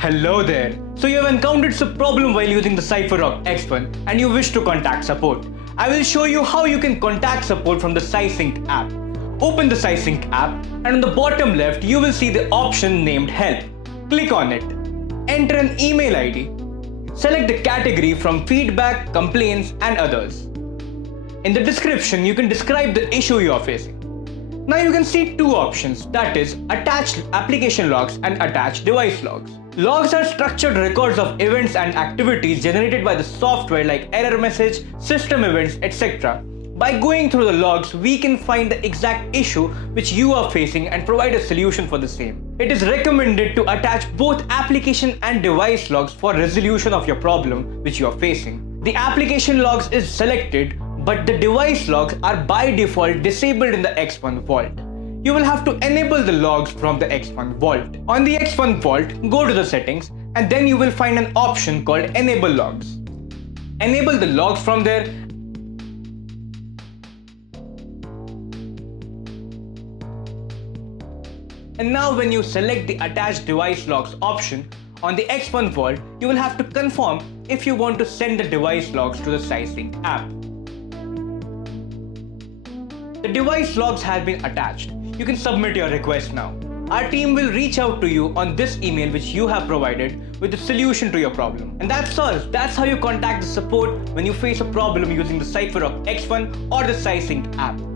Hello there. So you have encountered some problem while using the Cypherock X1 and you wish to contact support. I will show you how you can contact support from the Cypherock app. Open the Cypherock app and on the bottom left you will see the option named Help. Click on it. Enter an email ID. Select the category from feedback, complaints and others. In the description you can describe the issue you are facing. Now you can see two options, that is attached application logs and attached device logs. Logs are structured records of events and activities generated by the software like error message, system events, etc. By going through the logs, we can find the exact issue which you are facing and provide a solution for the same. It is recommended to attach both application and device logs for resolution of your problem which you are facing. The application logs is selected, but the device logs are by default disabled in the X1 vault. You will have to enable the logs from the X1 vault. On the X1 vault, go to the settings and then you will find an option called Enable Logs. Enable the logs from there. And now when you select the attached device logs option on the X1 vault, you will have to confirm if you want to send the device logs to the Cypherock app. The device logs have been attached. You can submit your request now. Our team will reach out to you on this email which you have provided with the solution to your problem. And that's all. That's how you contact the support when you face a problem using the Cypherock X1 or the Cypherock app.